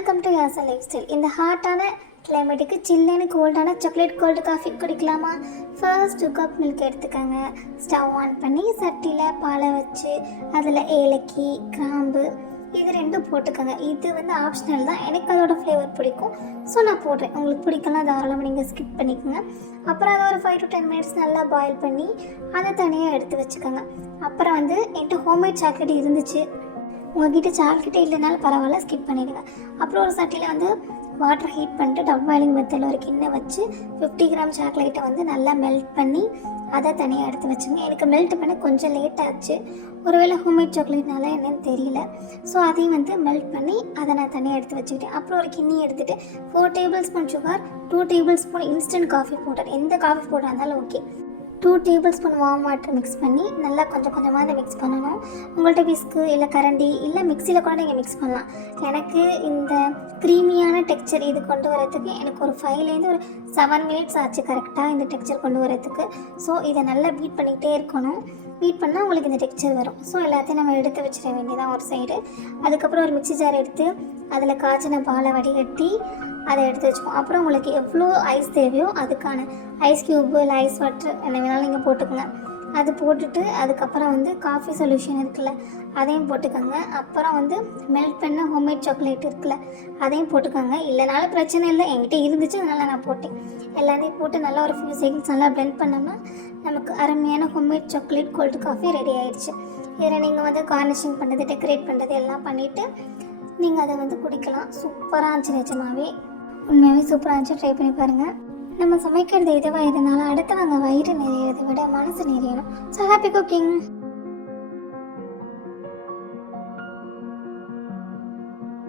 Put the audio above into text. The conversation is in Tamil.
Welcome to Yasa lifestyle. இந்த ஹாட்டான கிளைமேட்டுக்கு சில்லுன்னு கோல்டான சாக்லேட் கோல்டு காஃபி குடிக்கலாமா? ஃபர்ஸ்ட் 2 கப் மில்க் எடுத்துக்கோங்க. ஸ்டவ் ஆன் பண்ணி சட்டியில் பாலை வச்சு அதில் ஏலக்கி, கிராம்பு இது ரெண்டும் போட்டுக்கோங்க. இது ஆப்ஷனல் தான், எனக்கு அதோட ஃப்ளேவர் பிடிக்கும், ஸோ நான் போடுறேன். உங்களுக்கு பிடிக்கலாம் தாராளமாக நீங்கள் ஸ்கிப் பண்ணிக்கோங்க. அப்புறம் அதை ஒரு 5 to 10 மினிட்ஸ் நல்லா பாயில் பண்ணி அதை தனியாக எடுத்து வச்சுக்கோங்க. அப்புறம் என்கிட்ட ஹோம்மேட் சாக்லேட் இருந்துச்சு, உங்கள்கிட்ட சாக்லேட்டே இல்லைனாலும் பரவாயில்ல, ஸ்கிப் பண்ணிவிடுங்க. அப்புறம் ஒரு சட்டியில் வாட்டர் ஹீட் பண்ணிட்டு டப் பாயிலிங் மெத்தடில் ஒரு கிண்ணம் வச்சு 50 கிராம் சாக்லேட்டை நல்லா மெல்ட் பண்ணி அதை தனியாக எடுத்து வச்சுங்க. எனக்கு மெல்ட் பண்ண கொஞ்சம் லேட் ஆச்சு, ஒருவேளை ஹோம்மேட் சாக்லேட்னால என்னன்னு தெரியல. ஸோ அதையும் மெல்ட் பண்ணி அதை நான் தனியாக எடுத்து வச்சுக்கிட்டேன். அப்புறம் ஒரு கிண்ணி எடுத்துகிட்டு 4 table spoon sugar, 2 table spoon instant coffee powder, எந்த காஃபி பவுடர் இருந்தாலும் okay, 2 table spoon warm water mix பண்ணி நல்லா கொஞ்சம் கொஞ்சமாக அதை மிக்ஸ் பண்ணணும். உங்கள்கிட்ட விஸ்கு இல்லை கரண்டி இல்லை மிக்சியில் கூட நீங்கள் மிக்ஸ் பண்ணலாம். எனக்கு இந்த க்ரீமியான டெக்ஸ்சர் இது கொண்டு வரதுக்கு எனக்கு ஒரு 5லேருந்து ஒரு 7 மினிட்ஸ் ஆச்சு கரெக்டாக இந்த டெக்ஸ்சர் கொண்டு வரதுக்கு. ஸோ இதை நல்லா பீட் பண்ணிக்கிட்டே இருக்கணும். பீட் பண்ணால் உங்களுக்கு இந்த டெக்ஸ்சர் வரும். ஸோ எல்லாத்தையும் நம்ம எடுத்து வச்சிட வேண்டியதான் ஒரு சைடு. அதுக்கப்புறம் ஒரு மிக்ஸி ஜார் எடுத்து அதில் காய்ச்சின பாலை வடிகட்டி அதை எடுத்து வச்சுப்போம். அப்புறம் உங்களுக்கு எவ்வளோ ஐஸ் தேவையோ அதுக்கான ஐஸ் க்யூப்பு இல்லை ஐஸ் வாட்டர் என்ன வேணாலும் நீங்கள் போட்டுக்கோங்க. அது போட்டுட்டு அதுக்கப்புறம் காஃபி சொல்யூஷன் இருக்குல்ல அதையும் போட்டுக்கோங்க. அப்புறம் மெல்ட் பண்ண ஹோம்மேட் சாக்லேட் இருக்குல்ல அதையும் போட்டுக்கோங்க. இல்லைனாலும் பிரச்சனை இல்லை, என்கிட்ட இருந்துச்சு அதனால் நான் போட்டேன். எல்லாத்தையும் போட்டு நல்லா ஒரு ஃபியூ செகண்ட்ஸ் நல்லா பிளெண்ட் பண்ணோம்னா நமக்கு அருமையான homemade chocolate cold coffee ready ஆகிடுச்சு. இதில் நீங்கள் கார்னிஷிங் பண்ணுறது, டெக்கரேட் பண்ணுறது எல்லாம் பண்ணிவிட்டு நீங்கள் அதை குடிக்கலாம். சூப்பராக இருந்துச்சு, நிஜமாகவே உண்மையாகவே சூப்பராக இருந்துச்சு. ட்ரை பண்ணி பாருங்கள். நம்ம சமைக்கிறது எதுவாக இருந்தாலும் அடுத்தவங்க வயிறு நிறையிறதை விட மனசு நிறையணும். So happy cooking.